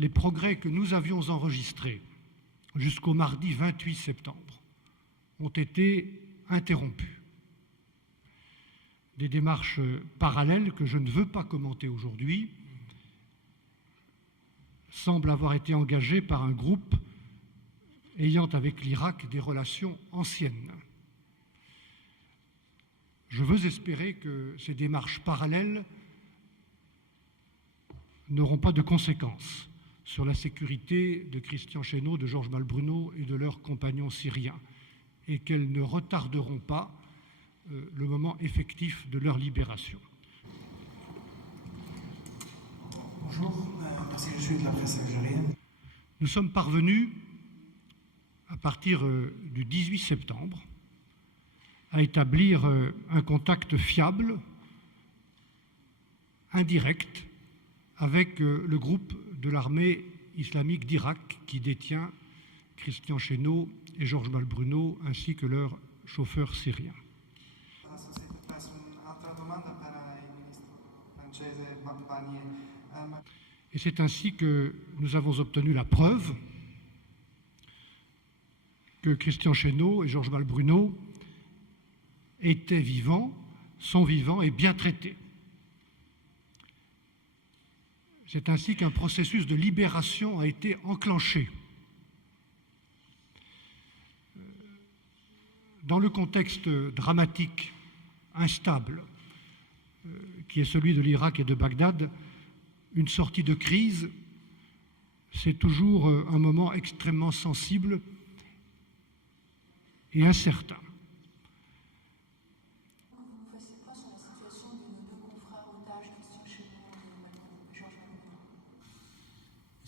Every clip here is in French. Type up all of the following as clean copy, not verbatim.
Les progrès que nous avions enregistrés jusqu'au mardi 28 septembre ont été interrompus. Des démarches parallèles que je ne veux pas commenter aujourd'hui semblent avoir été engagées par un groupe ayant avec l'Irak des relations anciennes. Je veux espérer que ces démarches parallèles n'auront pas de conséquences sur la sécurité de Christian Chesneau, de Georges Malbruno et de leurs compagnons syriens, et qu'elles ne retarderont pas le moment effectif de leur libération. Bonjour, merci, je suis de la presse algérienne. Nous sommes parvenus, à partir du 18 septembre, à établir un contact fiable, indirect, avec le groupe de l'armée islamique d'Irak qui détient Christian Chesneau et Georges Malbruno, ainsi que leurs chauffeurs syriens. Et c'est ainsi que nous avons obtenu la preuve que Christian Chesneau et Georges Malbruno étaient vivants, sont vivants et bien traités. C'est ainsi qu'un processus de libération a été enclenché. Dans le contexte dramatique, instable, qui est celui de l'Irak et de Bagdad, une sortie de crise, c'est toujours un moment extrêmement sensible et incertain.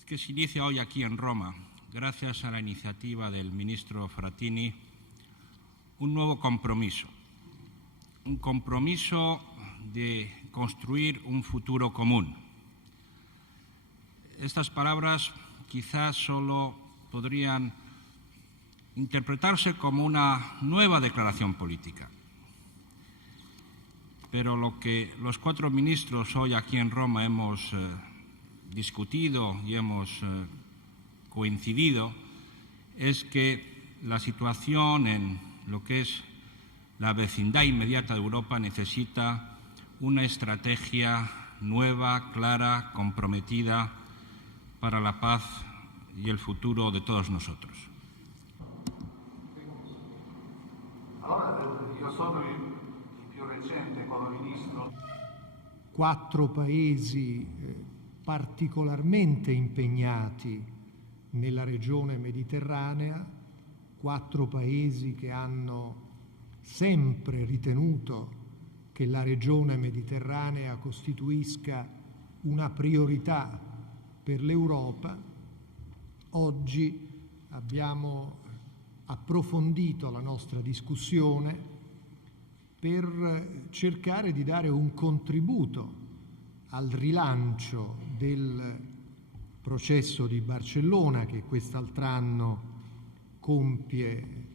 Que se inicia hoy aquí en Roma, gracias a la iniciativa del ministro Frattini, un nuevo compromiso. Un compromiso de construir un futuro común. Estas palabras quizás solo podrían interpretarse como una nueva declaración política. Pero lo que los 4 ministros hoy aquí en Roma hemos discutido y hemos coincidido es que la situación en lo que es la vecindad inmediata de Europa necesita una estrategia nueva, clara, comprometida para la paz y el futuro de todos nosotros. Allora, io sono il più recente come ministro. 4 paesi particolarmente impegnati nella regione mediterranea, 4 paesi che hanno sempre ritenuto che la regione mediterranea costituisca una priorità per l'Europa. Oggi abbiamo approfondito la nostra discussione per cercare di dare un contributo al rilancio del processo di Barcellona che quest'altro anno compie